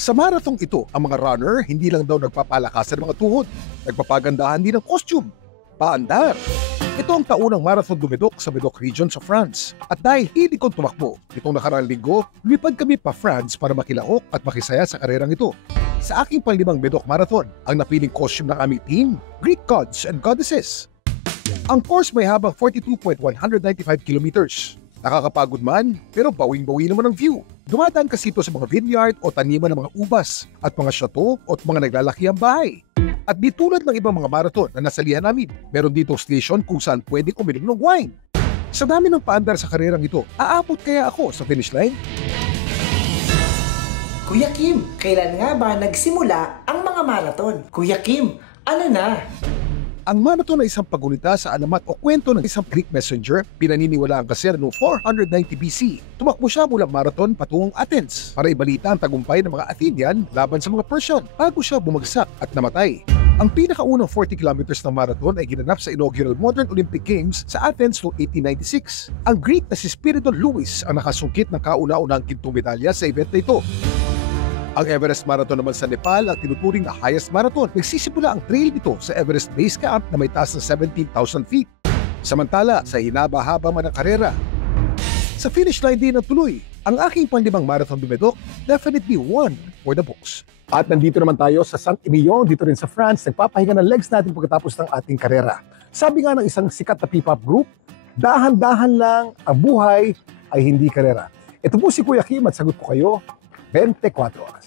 Sa marathon ito, ang mga runner hindi lang daw nagpapalakasan ng mga tuhod, nagpapagandahan din ng costume, paandar. Ito ang taunang marathon dumidok sa Medoc region sa France. At dahil hindi ko tumakbo, itong nakaraang linggo, lumipad kami pa France para makilaok at makisaya sa karerang ito. Sa aking panglimang Medoc Marathon, ang napiling costume ng aming team, Greek gods and goddesses. Ang course may habang 42.195 kilometers. Nakakapagod man, pero bawing-bawi naman ang view. Dumadaan kasi ito sa mga vineyard o taniman ng mga ubas at mga chateau o mga naglalaki ang bahay. At di tulad ng ibang mga marathon na nasalihan namin, meron dito station kung saan pwedeng uminom ng wine. Sa dami ng paandar sa karerang ito, aabot kaya ako sa finish line? Kuya Kim, kailan nga ba nagsimula ang mga marathon? Kuya Kim, ano na? Ang marathon ay isang pagunita sa alamat o kwento ng isang Greek messenger, pinaniniwalaan kasi noong 490 BC. Tumakbo siya mula marathon patungong Athens para ibalita ang tagumpay ng mga Athenian laban sa mga Persian bago siya bumagsak at namatay. Ang pinakaunang 40 kilometers ng marathon ay ginanap sa inaugural Modern Olympic Games sa Athens noong 1896. Ang Greek na si Spiridon Lewis ang nakasungkit ng kauna-unahang gintong medalya sa event na ito. Ang Everest Marathon naman sa Nepal ang tinuturing na highest marathon. Nagsisimula ang trail nito sa Everest Base Camp na may taas ng 17,000 feet. Samantala, sa hinaba-haba man ang karera, sa finish line din ang tuloy. Ang aking panglimang marathon dumidok, definitely one for the books. At nandito naman tayo sa Saint-Emilion, dito rin sa France, nagpapahinga ng legs natin pagkatapos ng ating karera. Sabi nga ng isang sikat na P-pop group, dahan-dahan lang ang buhay ay hindi karera. Ito po si Kuya Kim at sagot ko kayo, 24 oras.